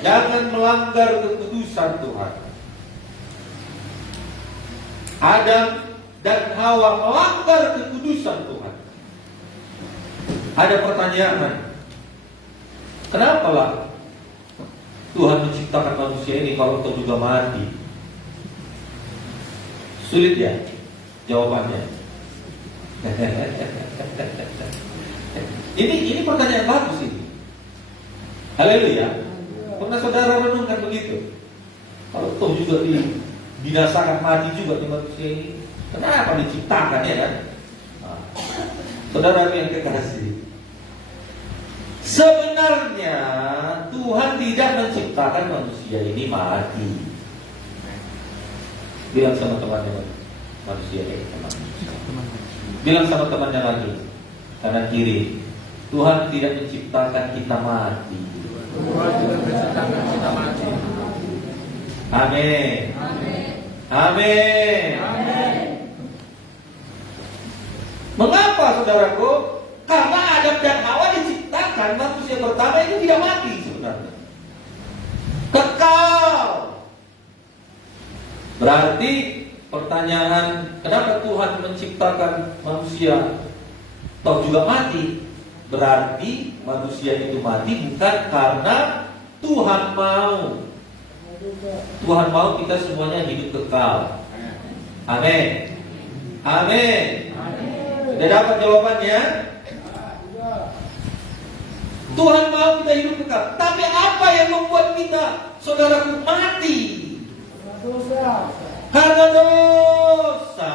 Jangan melanggar kekudusan Tuhan. Adam dan Hawa melanggar kekudusan Tuhan. Ada pertanyaan, kenapa lah Tuhan menciptakan manusia ini kalau toh juga mati? Sulit ya jawabannya. Ini pertanyaan bagus ini. Haleluya. Pernah saudara renungkan begitu? Kalau toh juga dibinasakan mati juga di manusia ini, kenapa diciptakan ya kan? Saudara yang kekasih, sebenarnya Tuhan tidak menciptakan manusia ini mati. Bilang sama temannya manusia ini, bilang sama temannya lagi kanan kiri, Tuhan tidak menciptakan kita mati. Tuhan tidak menciptakan kita mati. Amin. Amin. Amin. Mengapa saudaraku? Karena Adam dan Hawa diciptakan manusia pertama itu tidak mati sebenarnya. Kekal. Berarti pertanyaan, kenapa Tuhan menciptakan manusia toh juga mati? Berarti manusia itu mati bukan karena Tuhan mau. Tuhan mau kita semuanya hidup kekal. Amin. Amin. Sudah dapat jawabannya? Tuhan mau kita hidup kekal. Tapi apa yang membuat kita, saudaraku, mati? Karena dosa.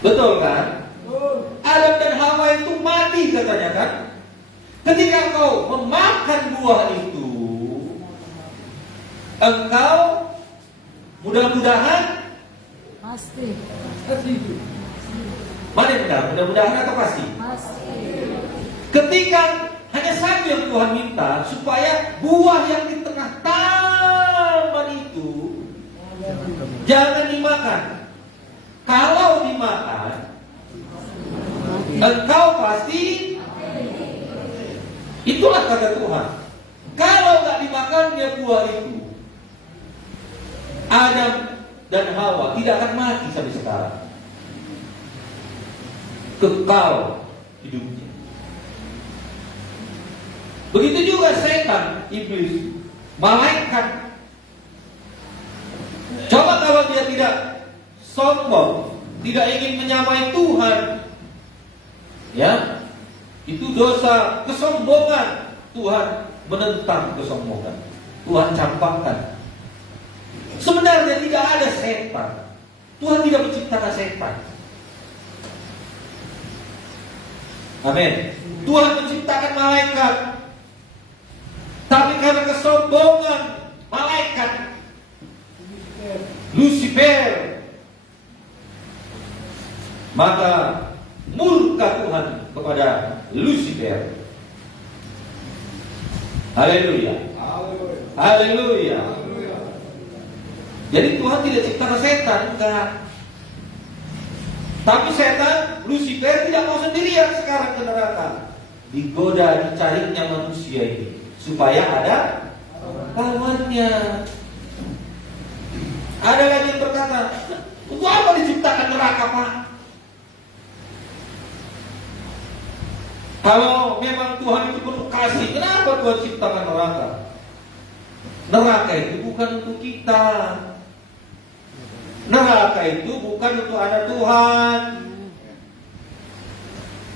Betul kan? Adam dan Hawa itu mati katanya kan? Ketika engkau memakan buah itu, engkau mudah-mudahan pasti. Mana yang benar? Mudah-mudahan atau pasti? Pasti. Ketika hanya satu yang Tuhan minta, supaya buah yang di tengah taman itu jangan dimakan. Kalau dimakan, engkau pasti. Itulah kata Tuhan. Kalau nggak dimakannya buah itu, Adam dan Hawa tidak akan mati sampai sekarang. Kekal hidupnya. Begitu juga setan, iblis, malaikat. Coba kalau dia tidak sombong, tidak ingin menyamai Tuhan, ya, itu dosa kesombongan. Tuhan menentang kesombongan. Tuhan campakkan. Sebenarnya tidak ada setan. Tuhan tidak menciptakan setan. Amin. Tuhan menciptakan malaikat. Tapi karena kesombongan malaikat Lucifer, maka murka Tuhan kepada Lucifer. Haleluya. Haleluya. Jadi Tuhan tidak ciptakan setan, enggak. Tapi setan, Lucifer tidak mau sendirian sekarang ke neraka. Digoda, dicarinya manusia ini supaya ada kawannya. Ada lagi yang berkata, untuk apa diciptakan neraka, Pak? Kalau memang Tuhan itu penuh kasih, kenapa Tuhan ciptakan neraka? Neraka itu bukan untuk kita. Neraka itu bukan untuk anak Tuhan.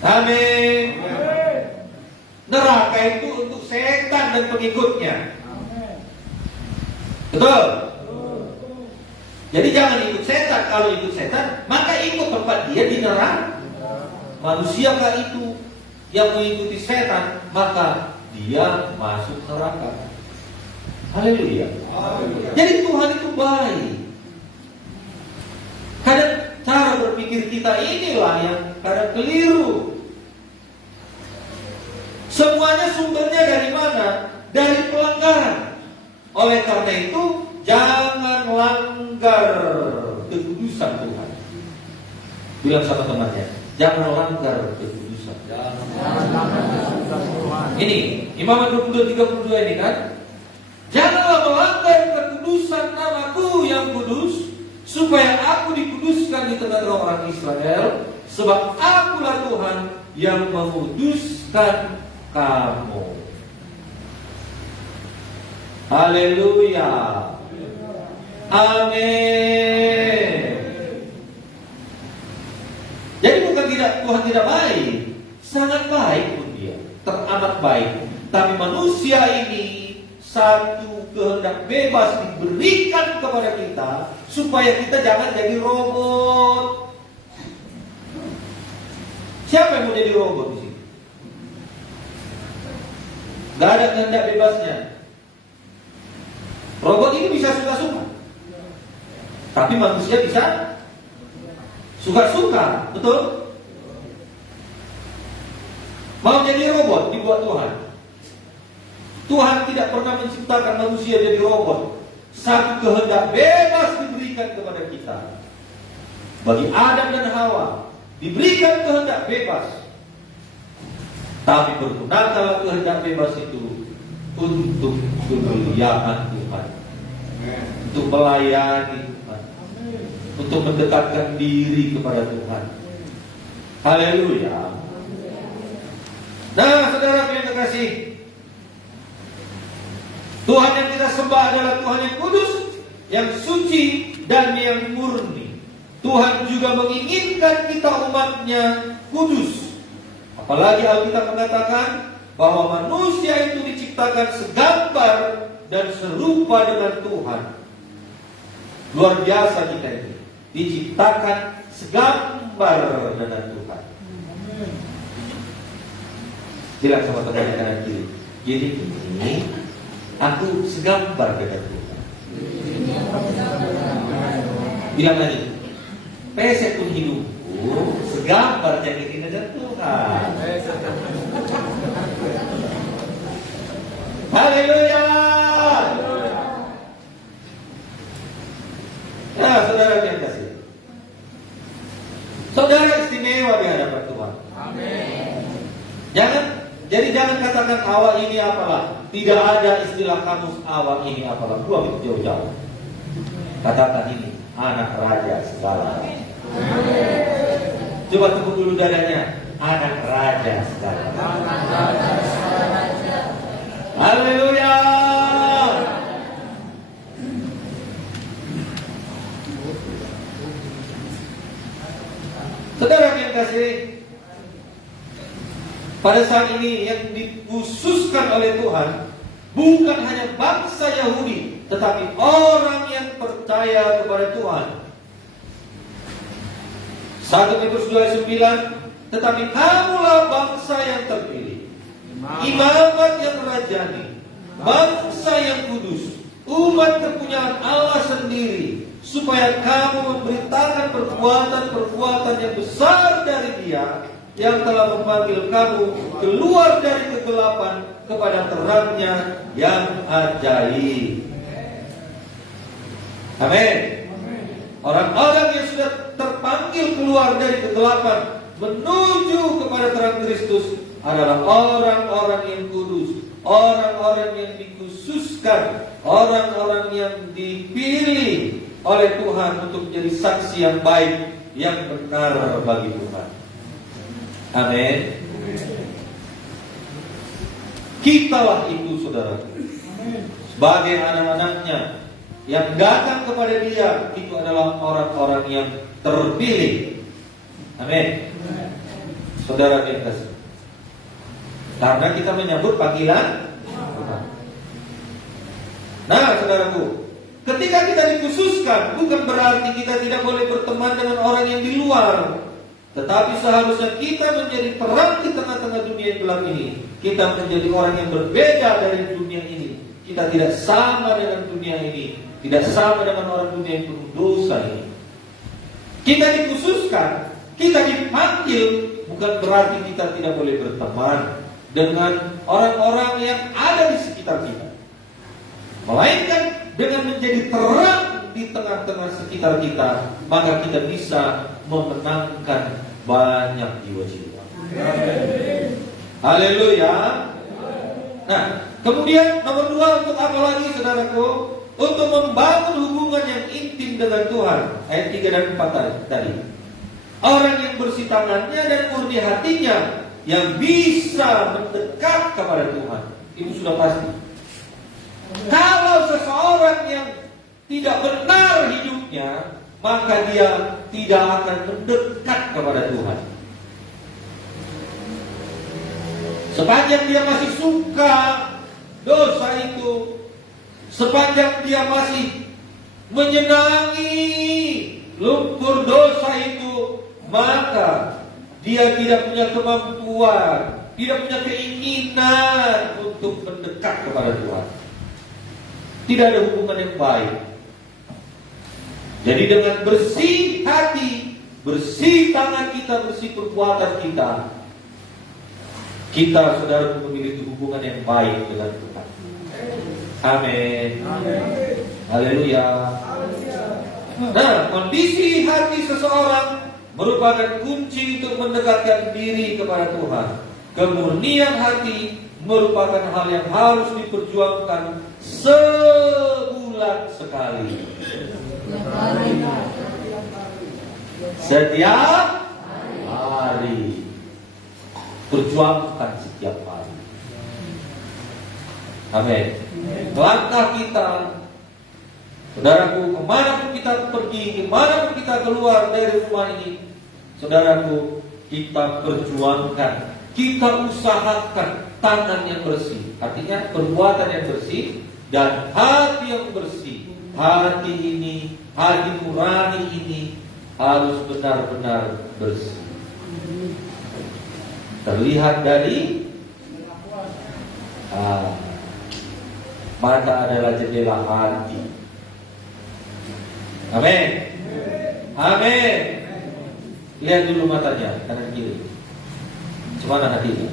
Amin. Neraka itu untuk setan dan pengikutnya. Betul? Jadi jangan ikut setan. Kalau ikut setan, maka ikut tempat dia di neraka. Manusiakah itu yang mengikuti setan, maka dia masuk neraka. Haleluya. Jadi Tuhan itu baik. Kadang cara berpikir kita inilah yang kadang keliru. Semuanya sumbernya dari mana? Dari pelanggaran. Oleh karena itu, jangan langgar kekudusan Tuhan. Bilang sama temannya, jangan langgar kekudusan. Jangan langgar kekudusan Tuhan. Ini Imamat 22:32 ini kan. Janganlah melanggar kekudusan namaku yang kudus, supaya aku dikuduskan di tengah-tengah orang Israel, sebab akulah Tuhan yang menguduskan kamu. Haleluya. Amin. Jadi bukan Tuhan tidak baik, sangat baik pun dia, teramat baik. Tapi manusia ini satu kehendak bebas diberikan kepada kita supaya kita jangan jadi robot. Siapa yang mau jadi robot di sini? Gak ada kehendak bebasnya. Robot ini bisa suka-suka, tapi manusia bisa suka-suka, betul? Mau jadi robot dibuat Tuhan. Tuhan tidak pernah menciptakan manusia jadi robot. Satu kehendak bebas diberikan kepada kita. Bagi Adam dan Hawa diberikan kehendak bebas. Tapi pergunakanlah kehendak bebas itu untuk kemuliaan Tuhan, untuk melayani Tuhan, untuk mendekatkan diri kepada Tuhan. Haleluya. Nah, saudara yang terkasih, Tuhan yang kita sembah adalah Tuhan yang kudus, yang suci, dan yang murni. Tuhan juga menginginkan kita umatnya kudus. Apalagi Alkitab mengatakan bahwa manusia itu diciptakan segambar dan serupa dengan Tuhan. Luar biasa kita ini, diciptakan segambar dengan Tuhan. Bilang sama teman kanan kiri, jadi ini aku segambar dengan Tuhan. Bilang lagi, pesek pun hidupku segambar jadi dengan Tuhan. Haleluya. Ya, saudara yang kasih, saudara istimewa di hadapan Tuhan. Amin. Jangan katakan awak ini apalah. Tidak ada istilah kamus awak ini apalah. Buang itu jauh-jauh. Katakan ini anak raja segala. Coba tepuk dulu dadanya. Anak raja segala. Haleluya. Saudara yang kasih, pada saat ini yang dikhususkan oleh Tuhan bukan hanya bangsa Yahudi, tetapi orang yang percaya kepada Tuhan. 1 Petrus 2:9, tetapi kamulah bangsa yang terpilih, imamat yang rajani, bangsa yang kudus, umat kepunyaan Allah sendiri, supaya kamu memberitakan perbuatan-perbuatan yang besar dari Dia yang telah memanggil kamu keluar dari kegelapan kepada terangnya yang ajaib. Amin. Orang-orang yang sudah terpanggil keluar dari kegelapan menuju kepada terang Kristus adalah orang-orang yang kudus, orang-orang yang dikhususkan, orang-orang yang dipilih oleh Tuhan untuk menjadi saksi yang baik, yang benar bagi Tuhan. Amin. Kitalah itu, saudara, sebagai anak-anaknya yang datang kepada Dia, itu adalah orang-orang yang terpilih. Amin. Saudara yang kasih, karena kita menyambut panggilan. Nah, saudaraku, ketika kita dikhususkan, bukan berarti kita tidak boleh berteman dengan orang yang di luar. Tetapi seharusnya kita menjadi terang di tengah-tengah dunia yang gelap ini. Kita menjadi orang yang berbeda dari dunia ini. Kita tidak sama dengan dunia ini, tidak sama dengan orang dunia yang penuh dosa ini. Kita dikhususkan, kita dipanggil, bukan berarti kita tidak boleh berteman dengan orang-orang yang ada di sekitar kita, melainkan dengan menjadi terang di tengah-tengah sekitar kita, maka kita bisa memenangkan banyak jiwa-jiwa. Haleluya. Nah, kemudian nomor 2 untuk apa lagi saudaraku? Untuk membangun hubungan yang intim dengan Tuhan. Ayat 3 dan 4 tadi. Orang yang bersih tangannya dan murni hatinya, yang bisa mendekat kepada Tuhan. Itu sudah pasti. Kalau seseorang yang tidak benar hidupnya, maka dia tidak akan mendekat kepada Tuhan. Sepanjang dia masih suka dosa itu, sepanjang dia masih menyenangi lumpur dosa itu, maka dia tidak punya kemampuan, tidak punya keinginan untuk mendekat kepada Tuhan. Tidak ada hubungan yang baik. Jadi dengan bersih hati, bersih tangan kita, bersih perbuatan kita, kita saudara memiliki hubungan yang baik dengan Tuhan. Amin. Haleluya. Nah, kondisi hati seseorang merupakan kunci untuk mendekatkan diri kepada Tuhan. Kemurnian hati merupakan hal yang harus diperjuangkan sebulan sekali. Setiap hari. Perjuangkan setiap hari. Amin. Langkah kita, saudaraku, kemanapun kita pergi, kemanapun kita keluar dari rumah ini, saudaraku, kita perjuangkan, kita usahakan tangan yang bersih, artinya perbuatan yang bersih dan hati yang bersih. Hati ini, hati nurani ini harus benar-benar bersih. Terlihat dari mata adalah jendela hati. Amin. Amin. Lihat dulu matanya kanan kiri. Gimana hatinya?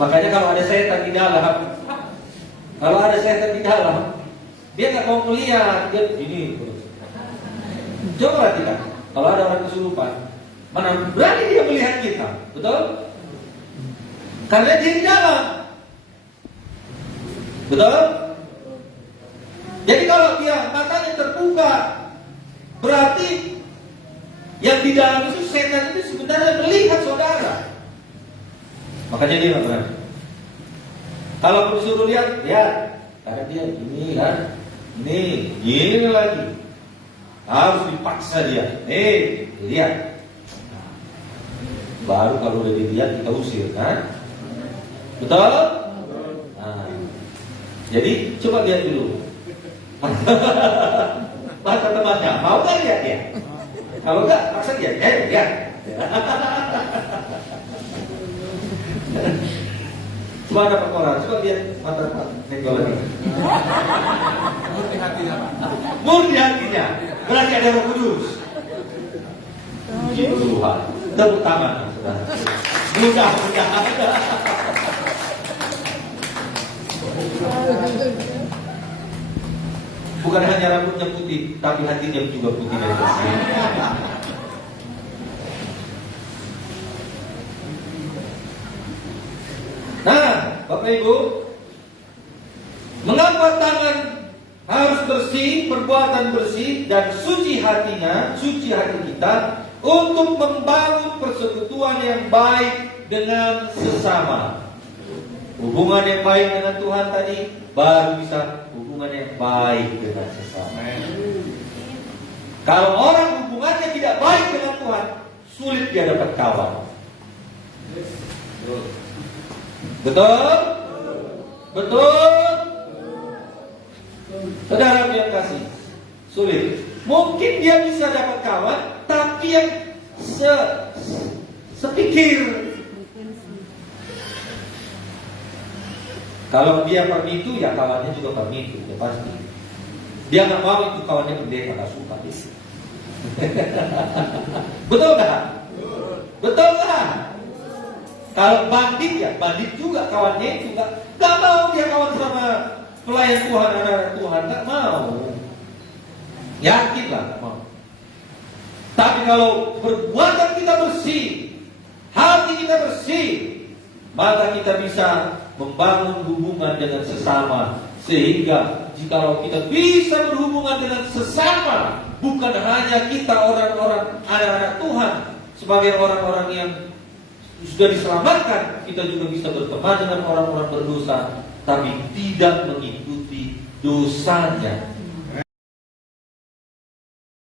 Makanya kalau ada setan di dalam, dia nggak mau melihat, dia ini. Coba perhatikan, kalau ada orang kesurupan, mana berani dia melihat kita, betul? Karena dia di dalam, betul? Jadi kalau dia matanya terbuka, berarti yang di dalam itu setan itu sebenarnya melihat saudara. Makanya dia nggak berani. Kalau disuruh lihat, karena dia ini kan, ini lagi. Harus dipaksa dia. Lihat. Baru kalau udah dilihat kita usir kan? Betul? Nah, jadi coba lihat dulu. Mata temannya, mau gak lihat ya? Kalau enggak, paksa dia. Lihat. Coba dapat orang, coba lihat mata nenggol lagi. Murni hatinya. Berarti ada Roh Kudus. Puji Tuhan. Tepuk tangan, saudara. Mudah-mudahan. Bukan hanya rambutnya putih, tapi hatinya juga putih dan bersih. Nah, Bapak Ibu, mengapa tangan harus bersih, perbuatan bersih dan suci hatinya, suci hati kita untuk membangun persekutuan yang baik dengan sesama. Hubungan yang baik dengan Tuhan tadi baru bisa hubungan yang baik dengan sesama. Kalau orang hubungannya tidak baik dengan Tuhan, sulit dia dapat kawan. Betul? Betul? Saudara yang kasih, sulit. Mungkin dia bisa dapat kawan, tapi yang sepikir. Kalau dia permitu, ya kawannya juga permitu, ya pasti. Dia nggak mau itu kawannya pendeta, nggak suka dia. Betul nggak? Betul nggak? Kalau bandit ya, bandit juga kawannya itu nggak mau dia kawan sama pelayan Tuhan, anak Tuhan, nggak mau. Yakin lah, nggak mau. Tapi kalau perbuatan kita bersih, hati kita bersih, maka kita bisa membangun hubungan dengan sesama. Sehingga jikalau kita bisa berhubungan dengan sesama, bukan hanya kita orang-orang anak-anak Tuhan, sebagai orang-orang yang sudah diselamatkan, kita juga bisa berteman dengan orang-orang berdosa, tapi tidak mengikuti dosanya.